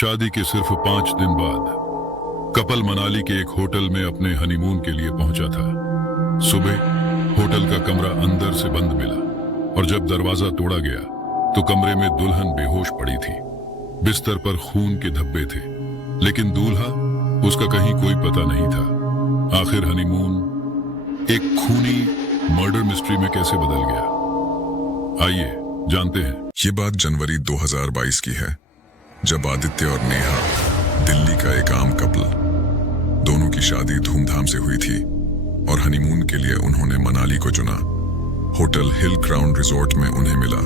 शादी के सिर्फ 5 दिन बाद कपल मनाली के एक होटल में अपने हनीमून के लिए पहुंचा था। सुबह होटल का कमरा अंदर से बंद मिला और जब दरवाजा तोड़ा गया तो कमरे में दुल्हन बेहोश पड़ी थी। बिस्तर पर खून के धब्बे थे, लेकिन दूल्हा, उसका कहीं कोई पता नहीं था। आखिर हनीमून एक खूनी मर्डर मिस्ट्री में कैसे बदल गया, आइए जानते हैं। ये बात जनवरी 2022 की है, जब आदित्य और नेहा, दिल्ली का एक आम कपल, दोनों की शादी धूमधाम से हुई थी और हनीमून के लिए उन्होंने मनाली को चुना। होटल हिल क्राउन रिजॉर्ट में उन्हें मिला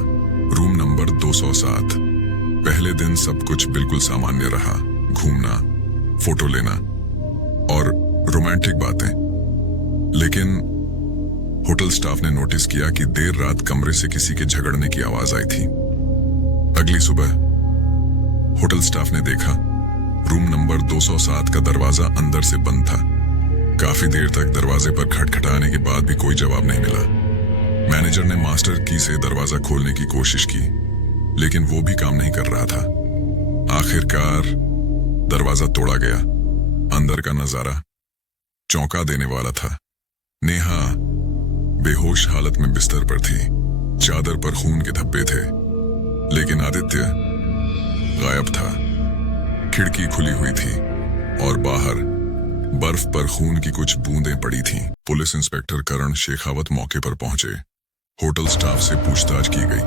रूम नंबर 207। पहले दिन सब कुछ बिल्कुल सामान्य रहा, घूमना, फोटो लेना और रोमांटिक बातें। लेकिन होटल स्टाफ ने नोटिस किया कि देर रात कमरे से किसी के झगड़ने की आवाज आई थी। अगली सुबह होटल स्टाफ ने देखा रूम नंबर 207 का दरवाजा अंदर से बंद था। काफी देर तक दरवाजे पर खटखटाने के बाद भी कोई जवाब नहीं मिला। मैनेजर ने मास्टर की से दरवाजा खोलने की कोशिश की, लेकिन वो भी काम नहीं कर रहा था। आखिरकार दरवाजा तोड़ा गया। अंदर का नजारा चौंका देने वाला था। नेहा बेहोश हालत में बिस्तर पर थी, चादर पर खून के धब्बे थे, लेकिन आदित्य गायब था। खिड़की खुली हुई थी और बाहर बर्फ पर खून की कुछ बूंदें पड़ी थीं। पुलिस इंस्पेक्टर करण शेखावत मौके पर पहुंचे। होटल स्टाफ से पूछताछ की गई।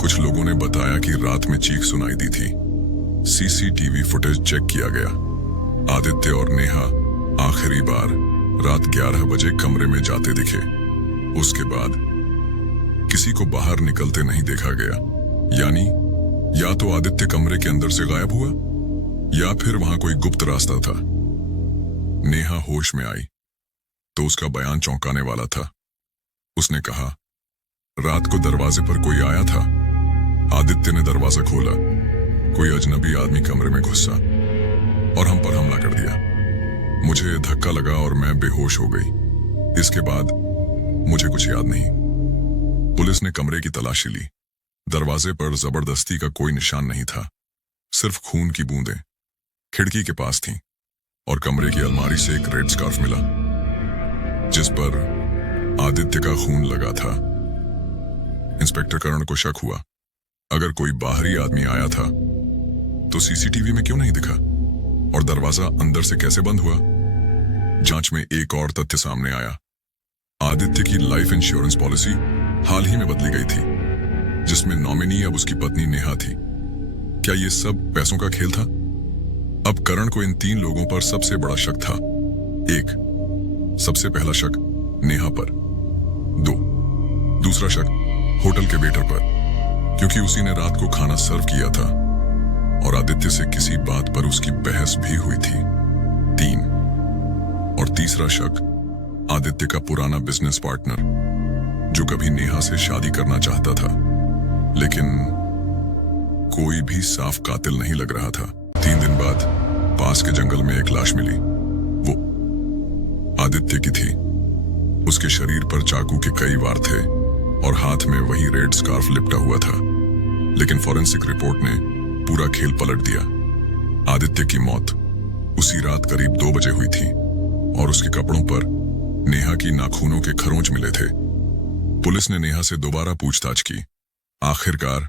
कुछ लोगों ने बताया कि रात में चीख सुनाई दी थी। सीसीटीवी फुटेज चेक किया गया। आदित्य और नेहा आखिरी बार रात 11 बजे कमरे में जाते दिखे। उसके बाद किसी को बाहर निकलते नहीं देखा गया। यानी या तो आदित्य कमरे के अंदर से गायब हुआ या फिर वहां कोई गुप्त रास्ता था। नेहा होश में आई तो उसका बयान चौंकाने वाला था। उसने कहा, रात को दरवाजे पर कोई आया था। आदित्य ने दरवाजा खोला, कोई अजनबी आदमी कमरे में घुसा और हम पर हमला कर दिया। मुझे धक्का लगा और मैं बेहोश हो गई। इसके बाद मुझे कुछ याद नहीं। पुलिस ने कमरे की तलाशी ली। दरवाजे पर जबरदस्ती का कोई निशान नहीं था, सिर्फ खून की बूंदें खिड़की के पास थीं और कमरे की अलमारी से एक रेड स्कार्फ मिला जिस पर आदित्य का खून लगा था। इंस्पेक्टर करण को शक हुआ, अगर कोई बाहरी आदमी आया था तो सीसीटीवी में क्यों नहीं दिखा और दरवाजा अंदर से कैसे बंद हुआ। जांच में एक और तथ्य सामने आया। आदित्य की लाइफ इंश्योरेंस पॉलिसी हाल ही में बदली गई थी, जिसमें नॉमिनी अब उसकी पत्नी नेहा थी। क्या ये सब पैसों का खेल था? अब करण को इन 3 लोगों पर सबसे बड़ा शक था। 1, सबसे पहला शक नेहा पर। 2, दूसरा शक होटल के वेटर पर, क्योंकि उसी ने रात को खाना सर्व किया था और आदित्य से किसी बात पर उसकी बहस भी हुई थी। 3, और तीसरा शक आदित्य का पुराना बिजनेस पार्टनर, जो कभी नेहा से शादी करना चाहता था, लेकिन कोई भी साफ कातिल नहीं लग रहा था। 3 दिन बाद पास के जंगल में एक लाश मिली। वो आदित्य की थी। उसके शरीर पर चाकू के कई वार थे और हाथ में वही रेड स्कार्फ लिपटा हुआ था। लेकिन फॉरेंसिक रिपोर्ट ने पूरा खेल पलट दिया। आदित्य की मौत उसी रात करीब 2 बजे हुई थी और उसके कपड़ों पर नेहा की नाखूनों के खरोंच मिले थे। पुलिस ने नेहा से दोबारा पूछताछ की। आखिरकार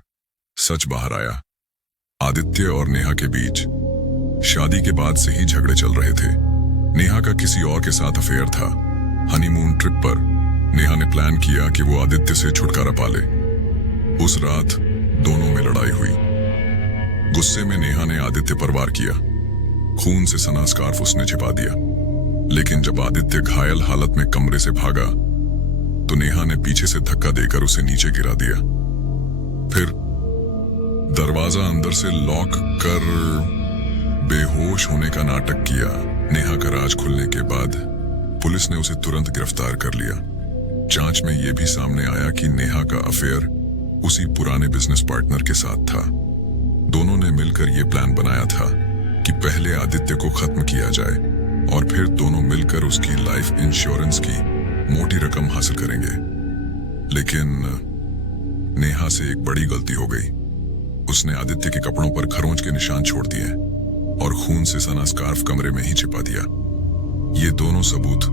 सच बाहर आया। आदित्य और नेहा के बीच शादी के बाद से ही झगड़े चल रहे थे। नेहा का किसी और के साथ अफेयर था। हनीमून ट्रिप पर नेहा ने प्लान किया कि वो आदित्य से छुटकारा पा ले। उस रात दोनों में लड़ाई हुई। गुस्से में नेहा ने आदित्य पर वार किया। खून से सना स्कार्फ उसने छिपा दिया। लेकिन जब आदित्य घायल हालत में कमरे से भागा तो नेहा ने पीछे से धक्का देकर उसे नीचे गिरा दिया। फिर दरवाजा अंदर से लॉक कर बेहोश होने का नाटक किया। नेहा का राज खुलने के बाद पुलिस ने उसे तुरंत गिरफ्तार कर लिया। जांच में यह भी सामने आया कि नेहा का अफेयर उसी पुराने बिजनेस पार्टनर के साथ था। दोनों ने मिलकर यह प्लान बनाया था कि पहले आदित्य को खत्म किया जाए और फिर दोनों मिलकर उसकी लाइफ इंश्योरेंस की मोटी रकम हासिल करेंगे। लेकिन नेहा से एक बड़ी गलती हो गई। उसने आदित्य के कपड़ों पर खरोंच के निशान छोड़ दिए और खून से सना स्कार्फ कमरे में ही छिपा दिया। ये दोनों सबूत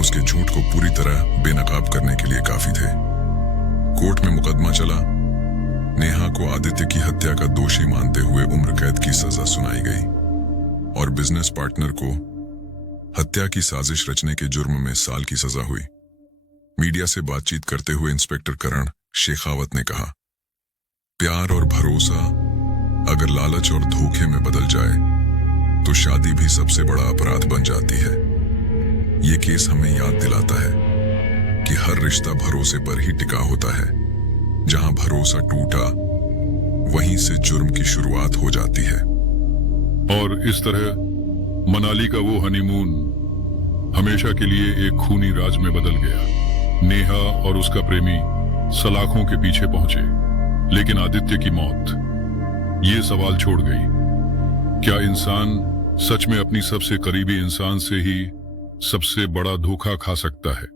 उसके झूठ को पूरी तरह बेनकाब करने के लिए काफी थे। कोर्ट में मुकदमा चला। नेहा को आदित्य की हत्या का दोषी मानते हुए उम्र कैद की सजा सुनाई गई और बिजनेस पार्टनर को हत्या की साजिश रचने के जुर्म में साल की सजा हुई। मीडिया से बातचीत करते हुए इंस्पेक्टर करण शेखावत ने कहा, प्यार और भरोसा अगर लालच और धोखे में बदल जाए तो शादी भी सबसे बड़ा अपराध बन जाती है। ये केस हमें याद दिलाता है कि हर रिश्ता भरोसे पर ही टिका होता है। जहां भरोसा टूटा वहीं से जुर्म की शुरुआत हो जाती है। और इस तरह मनाली का वो हनीमून हमेशा के लिए एक खूनी राज में बदल गया। नेहा और उसका प्रेमी सलाखों के पीछे पहुंचे, लेकिन आदित्य की मौत ये सवाल छोड़ गई, क्या इंसान सच में अपनी सबसे करीबी इंसान से ही सबसे बड़ा धोखा खा सकता है?